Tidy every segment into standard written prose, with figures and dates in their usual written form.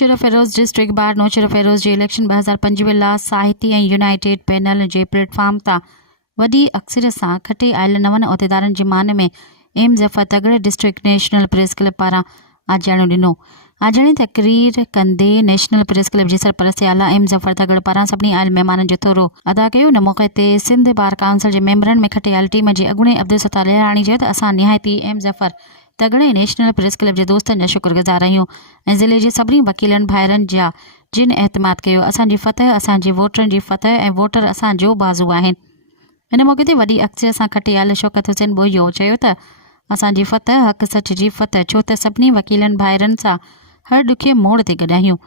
नौशर Firoz district bar नौशर फ़िरोज़ जे इलेक्शन 2025 लाइ साहिती ऐं यूनाइटेड पैनल जे प्लेटफॉर्म तां वॾी अक्सरियत सां खटे आयल नवनि उहिदेदारनि जे मान में एम ज़फ़र तगड़े डिस्ट्रिक्ट नेशनल प्रेस क्लब पारां आजाणो ॾिनो। आजाणी तक़रीर कंदे नेशनल प्रेस क्लब जे सरपरस्त आला एम ज़फ़र तगड़ पारां सभिनी आयल महिमाननि जो थोरो अदा कयो। इन मौक़े ते सिंध बार काउंसिल जे मेंबरनि में खटे आयल टीम जे अॻूणे अब्दुल सत्तार लहराणी चयो त असां निहायती एम ज़फ़र तगड़े नेशनल प्रेस क्लब जे दोस्तनि जा शुक्रगुज़ार आहियूं ऐं ज़िले जे सभिनी वकीलनि भाइरनि जा जिन एतमाद कयो। असांजी फ़तह असांजे वोटरनि जी फ़तह ऐं वोटर असांजो बाज़ू आहिनि। इन मौक़े ते वॾी अक्सरियत सां खटे आयल शौकत हुसैन बोयो चयो त असांजी फ़तह हक़ सच जी फ़तह, छो त सभिनी वकीलनि भाइरनि सां हर ॾुखिये मोड़ ते गॾु आहियूं।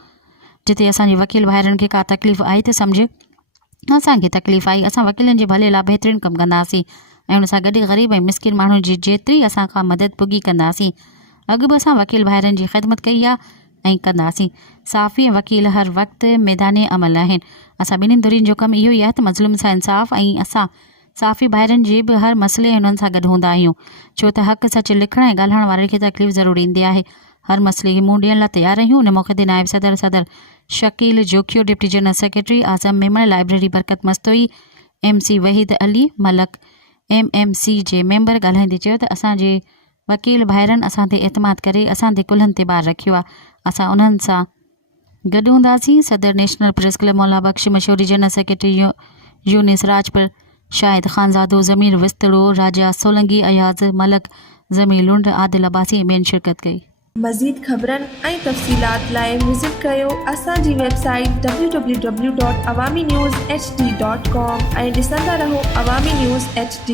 जिते असांजे वकील भाइरनि खे का तकलीफ़ आई त सम्झ असांखे तकलीफ़ आई, असां वकीलनि जे भले लाइ बहितरीनु कमु कंदासीं ऐं हुन सां गॾु ग़रीब ऐं मिसकिन माण्हुनि जी जेतिरी असां खां मदद पुगी कंदासीं। अॻु बि असां वकील भाइरनि जी ख़िदमत कई आहे ऐं कंदासीं। साफ़ी ऐं वकील हर वक़्तु मैदाने अमल आहिनि। असां ॿिन्हिनि धुरियुनि जो कमु इहो ई आहे त मज़लूम सां इंसाफ़, ऐं असां साफ़ी भाइरनि जे बि हर मसइले ऐं हुननि सां गॾु हूंदा आहियूं, छो त हक़ सच लिखण ऐं ॻाल्हाइण वारे खे तकलीफ़ ज़रूरु ईंदी आहे। हर मसइले खे मुंहुं ॾियण लाइ तयारु आहियूं। उन मौक़े ते नायब सदर शकील जोखियो, डिप्टी जनरल सेक्रेटरी आज़म मेमण, लाइब्रेरी बरकत मस्तोई, MC वहीद अली मलक MMC जे मेंबर ॻाल्हाईंदे चयो त असांजे वकील भाइरनि असां ते एतमाद करे असां ते कुल्हनि ते ॿार रखियो आहे। असां उन्हनि सां गॾु हूंदासीं। सदर नेशनल प्रेस क्लब मौला बख्श, मशहूरी जनरल सेक्रेटरी यूनिस राजपुर, शाहिद ख़ानज़ादो, ज़मीर विस्तड़ो, राजा सोलंगी, अयाज़ मलक, ज़मीर लुंड, आदिल अब्बासी ऐं ॿियनि शिरकत कई। मज़ीद ख़बरनि ऐं तफ़सीलात लाइ विज़िट कयो असांजी वेबसाइट www.awamiNewsHD.com ऐं ॾिसंदा रहो अवामी न्यूज़ HD।